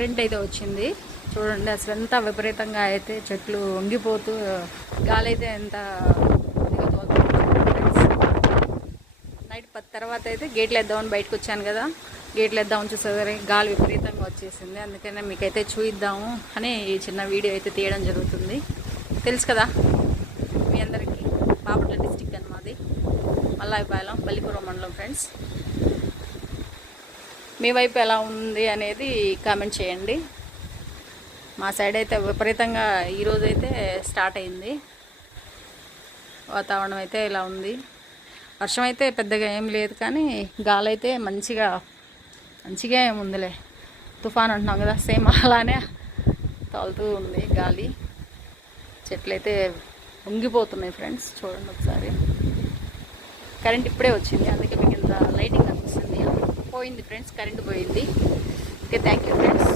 Current అయితే వచ్చింది చూడండి. అసలు ఎంత విపరీతంగా అయితే చెట్లు వంగిపోతూ గాలి అయితే ఎంత నైట్ 10 తర్వాత అయితే గేట్లు వేద్దామని బయటకు వచ్చాను కదా. గేట్లు వేద్దామని చూసేసరి గాలి విపరీతంగా వచ్చేసింది. అందుకనే మీకైతే చూయిద్దాము అని ఈ చిన్న వీడియో అయితే తీయడం జరుగుతుంది. తెలుసు కదా మీ అందరికీ, బాపట్ల డిస్టిక్ అని మాది, మల్లాయిపాలెం, బల్లిపురం మండలం. ఫ్రెండ్స్, మీ వైపు ఎలా ఉంది అనేది కామెంట్ చేయండి. మా సైడ్ అయితే విపరీతంగా ఈరోజైతే స్టార్ట్ అయింది. వాతావరణం అయితే ఇలా ఉంది. వర్షం అయితే పెద్దగా ఏం లేదు, కానీ గాలి అయితే మంచిగా ఏముందిలే, తుఫాన్ అంటున్నాం కదా, సేమ్ అలానే తోలుతూ ఉంది గాలి. చెట్లు అయితే వంగిపోతున్నాయి. ఫ్రెండ్స్ చూడండి ఒకసారి. కరెంట్ ఇప్పుడే వచ్చింది, అందుకే మీకు ఇంత లైటింగ్ అనిపిస్తుంది. పోయింది ఫ్రెండ్స్, కరెంట్ పోయింది. Okay, thank you friends.